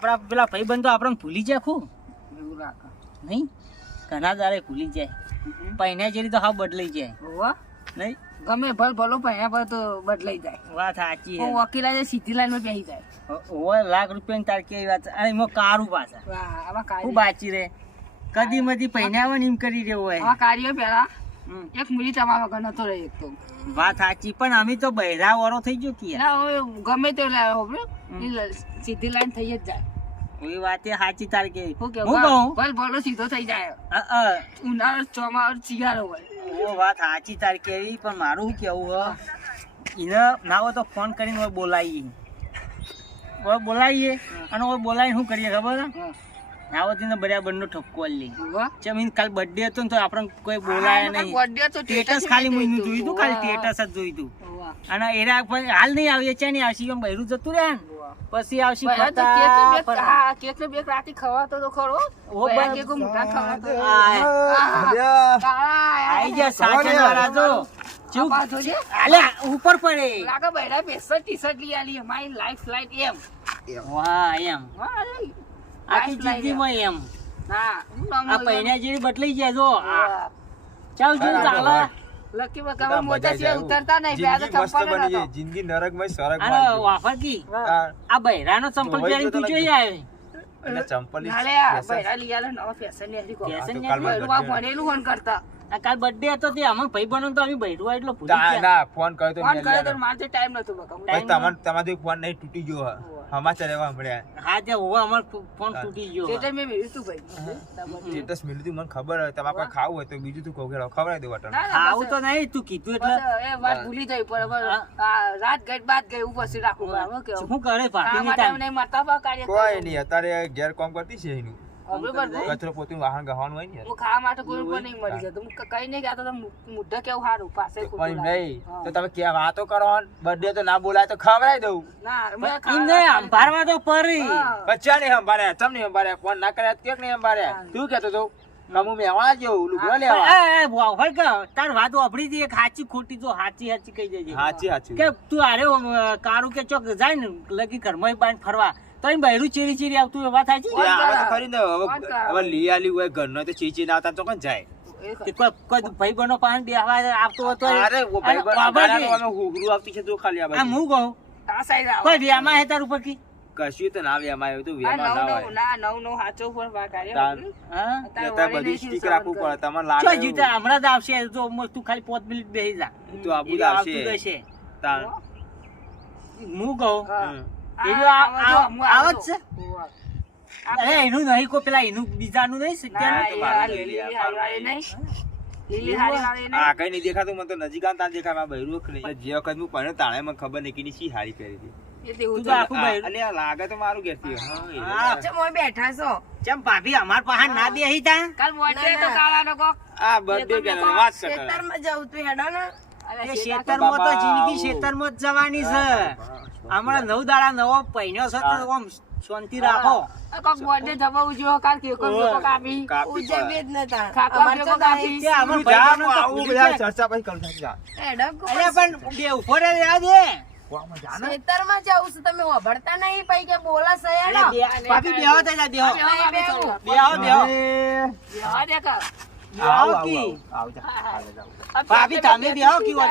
આપડા પેલા ભાઈબંધો આપણને ભૂલી જાય ખું એવું રાખો નહીં ઘણા દાડે ભૂલી જાય પૈણા જેવી તો હા બદલાઈ જાય હોવા નહીં ગમે ભલો પૈણા પર તો બદલાઈ જાય વાત સાચી હું વકીલા જે સીધી લાઈન માં બેસી જાય હોય લાખ રૂપિયા તાર કેવી વાત અને એમાં કારું પાછા વાહ, આવા કાર્ય હું બાચી રે કદી મધી પૈણા આવે ને એમ કરી રહ્યો હોય આવા કાર્ય પેલા એક મિનિટ અમારા વગર નતો રહી એક તો વાત સાચી પણ અમે તો બહેરા વાળો થઈ ગયો કે ના હવે ગમે તે સીધી લાઈન થઈ જ જાય એ વાત એ સાચી તાર કે હું હું કહું ભલો સીધો થઈ જાય અ, ઉનાળો ચોમાસું શિયાળો હોય ઓ વાત સાચી તાર કેવી પણ મારું શું કેવું હ એને ના હોય તો ફોન કરીને હોય બોલાવીએ અને હોય બોલાવીને શું કરીએ ખબર હે? ના હોય તેને બરાબરનો ઠપકો આલી ચમ એને કાલ બર્થડે હતો ને તો આપણને કોઈ બોલાય નહીં સ્ટેટસ ખાલી મેં જોયું તું ખાલી સ્ટેટસ જ જોયું તું અને એના પણ હાલ નહીં આવીએ છે નહીં આવશે એમ બહેરું જતું રહે ને પછી આવશે કેક ને બેક રાતી ખવાતો તો ખરો ઓ બરાબર. કેક મોટા ખવાતો આઈ જા સાચા વાળા જો જોજે અલ્યા ઉપર પડે લાગે બૈરા પેસર ટી-શર્ટ લઈ આલી માય લાઈફ લાઈટ એમ વાહ એમ વાહ આખી જિંદગીમાં એમ હા આ પૈણા જેવી બદલાઈ જાય જો ચાલ જો ચાલે લકી બકા મોટા છે ઉતરતા નહીં બે તો ચંપલ નતો જિંદગી નરકમય સ્વર્ગ અને વાફર કી આ બૈરાનો ચંપલ પહેરીને તું જોઈ આવે એટલે ચંપલ નાલે આ બૈરા લઈ આલે નવા ફેશન ની હરી કો ફેશન ની બૈરવા ભણેલું હોન કરતા આ કાલ બર્થડે હતો તે અમે ભાઈ બનો તો અમે બૈરવા એટલો ભૂલી ગયા ના ફોન કર્યો તો ફોન કરે તો મારે ટાઈમ નતો બકા ભાઈ તમારો ફોન નહીં તૂટી ગયો સમાચાર એવા મળ્યા હા તે હોવા અમાર ફોન તૂટી ગયો એટલે મેં મેળ્યું તું ભાઈ સ્ટેટસ મિલ્યું તું મને ખબર હોય તમારે કોઈ ખાવું હોય તો બીજું તું કહું ખવડાવી દઉં અટલ આવું તો નહીં તું કીધું એટલે એ વાત ભૂલી જાય પર રાત ગઈ બાદ ગઈ ઉપર થી રાખું બરાબર કે શું કરે ભાભી ની ટાઈમ નહીં મારતા બા કાર્ય કોઈ નહીં અત્યારે ઘેર કામ કરતી છે એનું હવે બરાબર કચરો પોતું વાહન ગહવાનું હોય ને હું ખાવા માટે કોઈ પણ નહીં મળી જતો હું કઈ નહીં ગાતો તો મુદ્દા કેવું સારું પાસે પણ નહીં તો તમે કે વાતો કરો બર્થડે તો ના બોલાય તો ખવડાવી દઉં ના મેં એમ નહીં અંભારવા તો પરી બચ્ચા નહીં સંભાળ્યા ચમ નહીં સંભાળ્યા ફોન ના કર્યા કેક નહીં સંભાળ્યા તું કેતો તો કમુ મેવા જેવું લુગડો લેવા વાફર કે તાર વાત વાપરી હતી એક સાચી ખોટી તો સાચી સાચી કહી દેજે સાચી કે તું આરે કારું કે ચોક જાય ને લગી ઘરમાં બાંધ ફરવા તો એમ બહેરું ચીરી ચીરી આવતું એ વાત સાચી ખરી ને હવે લઈ આલી હોય ઘરનો તો ચીચી ના આવતા તો કોણ જાય કોઈ ભાઈ બનો પાસે બેહવા આવતો હતો અરે વો ભાઈ બરાબર હુગરું આવતી છે તો ખાલી આ આ હું કહું આ સાઈડ આવો કોઈ વ્યામાં હે તાર ઉપર કી કશું તો ના આવ્યા આવ્યું તો વેમાં ના હોય નવ હાચો પર વા કાર્ય હા અત્યારે બધી સ્ટીક રાખવું પડે તમારે ચો લાગે જીતા હમણાં જ આવશે તો તું ખાલી 5 મિનિટ બેહી જા તો આબુ એ આવતું આવશે જશે તાણ હું કહું આવત છે અરે એનું નહીં કોઈ પેલા એનું બીજાનું નહીં આ કઈ નહીં દેખાતું મને તો નજીક આમ તાર દેખાય બહેરું નહીં જે વખત હું પણ તાણે મને ખબર નહીં કે શી હારી કરી હતી તું તો આખું બહેરું અલ્યા લાગે તો મારું ઘેરથી બેઠા છો ચમ ભાભી અમાર પાસે ના બેહી તા કાલ મોટે તો કાળાનો કોક આ બર્થડે કે વાત કરે ખેતરમાં જવું તું હેડો ને એ ખેતરમાં તો જિંદગી ખેતરમાં જ જવાની છે હમણાં 9 દાડા નવો પૈણ્યો છે તો આમ શાંતિ રાખો કોક મોટે થવા ઉજ્યો કાલ કે કોક કાપી ઉજવે જ નતા ખાવા તો કાપી તે અમાર ભાઈઓનો તો આવું ભૂલી બધા જાય. ચર્ચા પછી કરું જા હેડો અરે પણ બે ઉભો રે યાદ હે ખેતરમાં જાઉં છું તમે વભડતા નહીં પૈ કે બોલા છે અરે ભાભી બેહો તો જા બેહો બેહો બેહો કી ભાભી તમે બેહો કી ઓ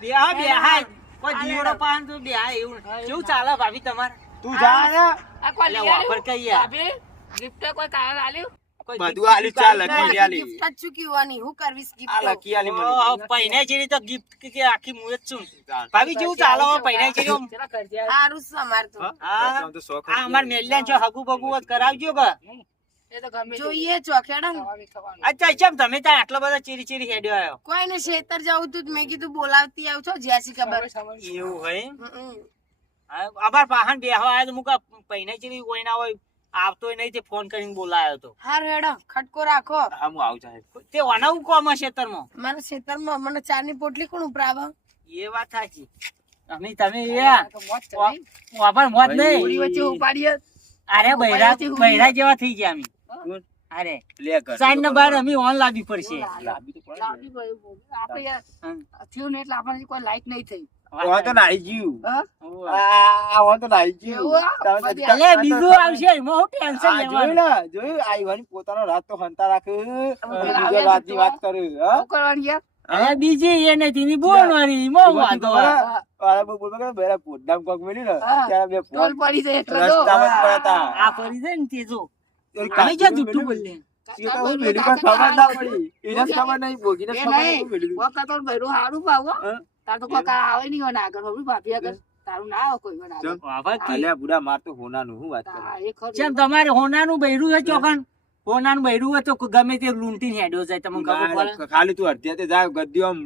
બેહો બેહાય કોઈ જીવડો પાન તો બેહાય એવું કેવું ચાલે ભાભી તમાર તું જા ને એટલે વાપર કહીએ ગિફ્ટ કોઈ કારણ આલ્યું બધું આલી ચાલ લકી આલી ગિફ્ટ ચૂકીવાની હું કરવીસ આ ગિફ્ટ લકી આલી મને ઓહો પૈણે ચીરી તો ગિફ્ટ કે આખી મુએ જ છું ભાભી કેવું ચાલે પૈણે ચીરી આમ? સારું છે અમાર તો હા તો શોખ આ અમાર મેલ્યાન છો હગુ બગુ જ કરાવજો કે એ તો ગમે જોઈએ ચોખેડા અચ્છા ચમ તમે ત્યાં આટલા બધા ચીરી ચીરી હેડ્યો આવ્યો કોઈ ને શેતર જાવું તું મેં કીધું બોલાવતી આવ છો જ્યાંસી ખબર એવું હોય અમાર પાહન બેહવા આવ્યો તો મુકા પૈણે ચીરી કોઈ ના હોય આવતોય નહીં તે ફોન કરીને બોલાયો તો હારું હેડો ખટકો રાખો હા હું આવું ચાહે તે વનાવું કોમ ખેતરમાં મારા ખેતરમાં મને ચાની પોટલી કોણ ઉપરાવે એ વાત સાચી તમે વાપર મોત નહીં વચ્ચે ઉપાડીએ અરે બૈરા જેવા થઈ ગયા અમે અરે લે કર સાઈડ ના બાર અમે ઓન લાવવી પડશે લાંબી તો પડે આપણે થયું ને એટલે આપણને કોઈ લાઈટ નહીં થઈ હું તો નાઈ ગયું હા? હું તો નાઈ ગયું એવું આ? તમે બધી અલે બીજું આવશે એમાં હું ટેન્શન આ જોયું લેવાનું ને જોયું આ ઈવાની પોતાનો રાત તો હંતા રાખે હવે બીજો રાતની વાત કરે હા શું કરવાનું યાર? અરે બીજી એને તેની બોલવાની એમાં હું વાંધો આવે? વાળા બોલ કે બેરા પોડડામ કોક મેલી ને હા. ત્યારે બે ટોલ પડી જાય એટલે તો. રસ્તામાં જ પડ્યા તા. આ પડી જાય ને તે જો એક આવી જા કાચું જુઠ્ઠું મેલ્યું. બોલે એ તો હું મેલી પર ખબર ના પડી એને જ ખબર નહીં ભોગીને એ ખબર નહીં. નહીં મેલી. વખત તો ભૈરું હારું પાવો. હા? તાર તો કોઈ કાળ આવે નહીં હોય આગળ હવે ભાભી આગળ તારું ના આવે કોઈ આગળ. ચમ. વાવાથી. અલ્યા બુડા માર તો હોનાનું હું વાત કરું હા, એ ખરું. ચમ તમારે હોનાનું બૈરું છે ચોકન હોનાનું બૈરું હોય તો ગમે તે લૂંટીને હેડ્યો જાય તમને ખબર પડે ખાલી તું અડધ્યા તે જા ગદ્દી આમ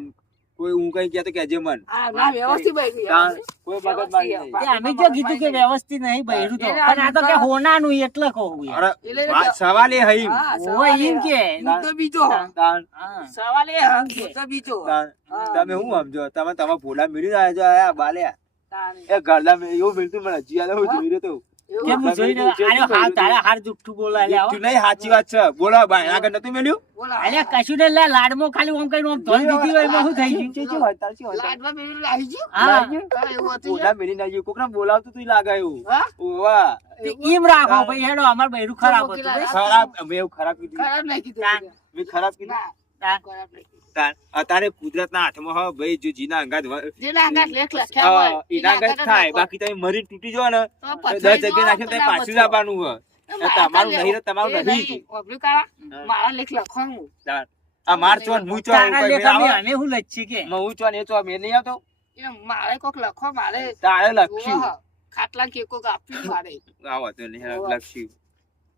કોઈ હું કઈ કહેતો કેજે મન હા, ના, વ્યવસ્થિત ભૈરું તાણ યાર. કોઈ મગજ મારી નહીં. તે અમે જો કીધું કે વ્યવસ્થિત નહીં બૈરું તો પણ આ તો કે હોનાનું એટલે કહું યાર. અરે એટલે વાત સવાલ એ હઈ હા, ઓય એમ કે મુદ્દો બીજો. તાણ હા. સવાલ એ હા, મુદ્દો બીજો. તાણ હા. તમે હું સમજો તમે તમારા ભોલા મેળી રહ્યા છો આ બાલ્યા તાને. એ ઘરડા મેં એવું મિલતું મને હજી યાદ હું જોઈ રહ્યો તો એવું? કેમ હું જોઈ રહ્યો? અરે હાર તારે હાર જુઠ્ઠું બોલાય લે આવો. તું નહીં સાચી વાત છે બોલો ભાઈ આગળ નતું મેલ્યું બોલો. અરે કશું ને લે લાડમાં ખાલી ઓમ કઈ ઓમ ધોઈ દીધી હોય એમાં શું થઈ ગયું લાડવા મેળવી આવી ગયું? હા હા, એવું હતું ભોલા યાર. મેળી ના ગયું કોકને બોલાવતું તું લાગે એવું હા? ઓવા તે એમ રાખો ભાઈ હેડો અમાર બૈરું ખરાબ હતું મોકલા. ખરાબ અમે એવું ખરાબ કીધું ખરાબ નહીં કીધું. તાન. મેં ખરાબ કીધું ના, તાન. ખરાબ નહીં કીધું. તાન. અત્યારે કુદરતના હાથમાં હો ભાઈ જો જીના અંગાત જેના આગળ લેખ લખ્યા હોય, એના અંગાત આગળ થાય લખો. બાકી તમે મરી તૂટી જાઓ ને તો તો પથરાઈ 10 જગ્યાએ નાખીને જાઓ, તમે પાછું જ તો આવવાનું હોય ના બચો. તમારું નહીં ને તમારું એ નહીં નહીં. ઓબલું કાળા, હા. મારા લેખ લખો હું. તાન. આ માર ચોન હું ચોન તારા એવું લેખ કઈ અમે આવે? અમે હું લચ્છી કે હું ચોન એ ચોન મેં નહીં આવતો એ મારે કોક લખો, મારે તારે લખ્યું જોવા. ખાટલા કે કોક આપ્યું મારે. આવો તો નહીં લખ્યું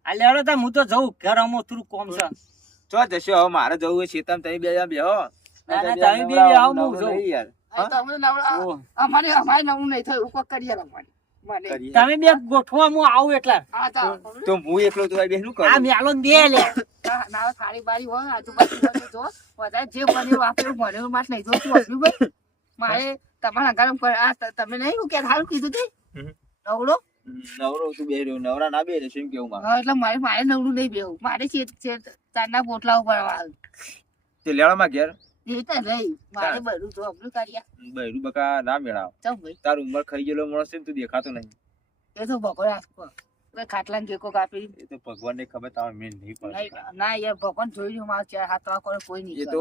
આ લેડો તા હું તો જઉં ઘર અમો થોડું કોમ છે ચો જશો હવે મારે જવું હોય શેતામ તમે બે જણા બેહો ના, ના, તમે બે આવો, હું નવરો જઉં. નહીં યાર આ તો અમે નવરા- ઓહ. અમારે નવું નહીં થયું કોક કરીએ રમવાની. મને. કરીએ. તમે બે ગોઠવા હું આવું એટલે હા, તો તો હું એકલો તો બેસનું આ કરું મેલો ને બે લે ના, ના, થાળી બારી હોય આજુબાજુ બધું જો વધારે જે બન્યું વાપર્યું ભણેલું માસ નહીં જોતું હતું ભાઈ મારે તમારા ગરમ તમે નહીં હું કે સારું કીધું તે હમ. નવડો નવરો તું બે રહ્યો નવરા ના બે રહ્યો એમ કેવું મારે હા એટલે મારે નવડું નહીં બેવું મારે ચારના પોટલા ઉપર તે લેવામાં ઘેર એ તો નહીં મારે બધું જો અબલું કર્યા બૈરું બકા ના મેળાવ ચમ ભાઈ તાર ઉંમર ખાઈ ગયેલો માણસ છે ને તું દેખાતો નહીં એ તો બપોરે આસકો ખાટલા ને કેકો કાપી એ તો ભગવાન ને ખબર તાર મેં નહીં પડે નહીં, ના યાર ભગવાન જોઈ રહ્યું મારા ચાર હાથ વાળા કોઈ નહીં એ તો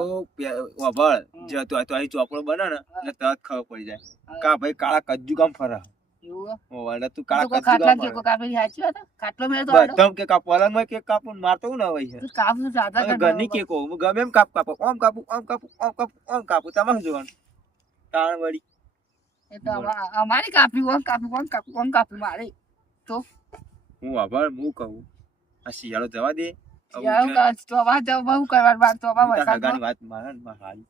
વભળ જો તો અહીં ચોપડો બને ને એટલે તરત ખબર પડી જાય કા ભાઈ કાળા કજ્જુ કામ ફરે એવું એટલે તું તો કાળા કોઈ કજ્જુ ખાટલા કામ ને કેકો ફરે કાપી સાચી વાત ખાટલો મેં તો આડો. બધમ કે કાપ પલંગમાં કેક કાપું ને મારતો હું ને હોય છે તું કાપું જાતા અને ઘરની કેકો હું ગમે એમ કાપો ઓમ કાપું ઓમ કાપું ઓમ કાપું ઓમ કાપું તમારે શું જોવાનું તાણ વળી એ તો અમારી કાપી ઓમ કાપી મારે હું આભાર હું કહું આ શિયાળો જવા દે ચોબા જવું બહુ કરવાનું બાર ચોબા તાર વરસાદ હગાની વાત મારે ને માર હારી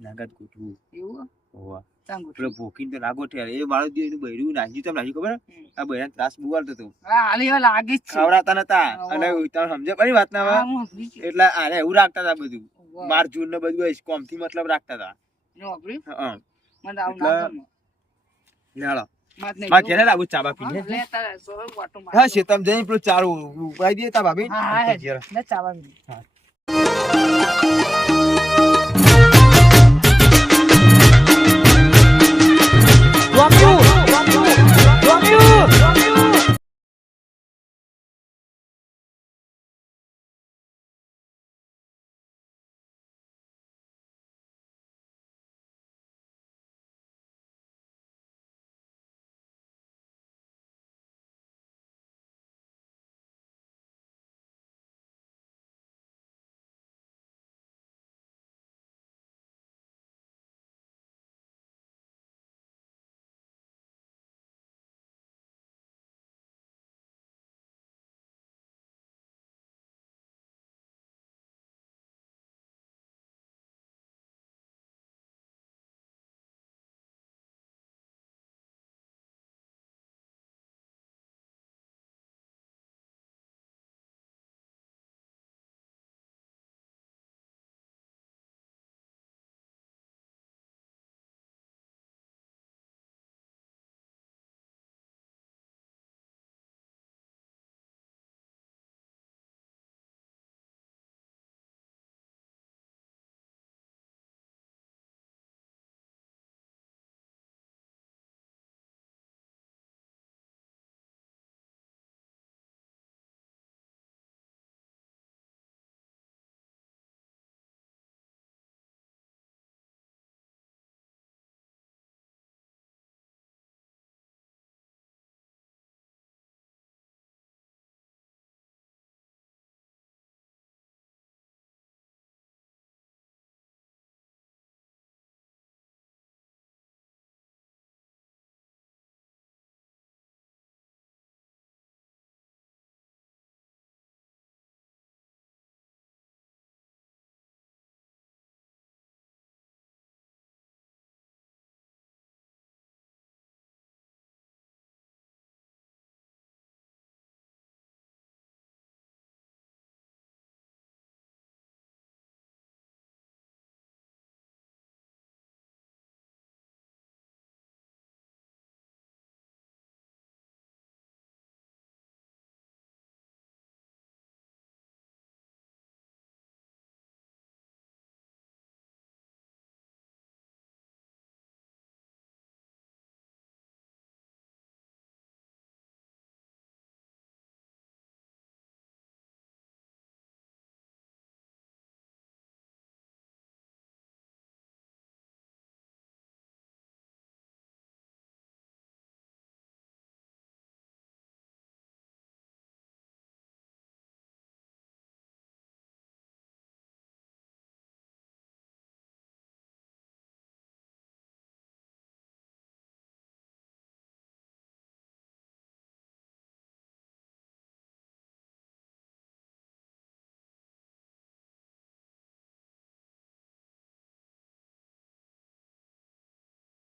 નાગત ગોઠવું એવું હોવા ચાંગુ પેલો ભોકીને તો ના ગોઠે એ મારો દી એનું બૈરું નાખ્યું તમને નાખ્યું ખબર હે? આ બૈરાને ત્રાસ બુવાલતો હતો હાલ એવા લાગે જ છે ખવડાવતા નતા હોવે. અને તમે સમજે ખરી વાત ના હા, હું સમજી ગયો. એટલે આને એવું રાખતા હતા બધું હોવે. માર જૂન ને બધું કોમ થી મતલબ રાખતા હતા જો વાપર્યું? હા મને આવું એટલે- ના ગમે. લેડો માર નહીં માં જોવું. ઘેરે આવું ચાબા પીને લે તારે સોળ વાટો માર. હા શેતમ જઈને પેલું ચારું ઉપાડી દે તા ભાભી હા, હા, ઘેર. લે ચાવા દે. હા.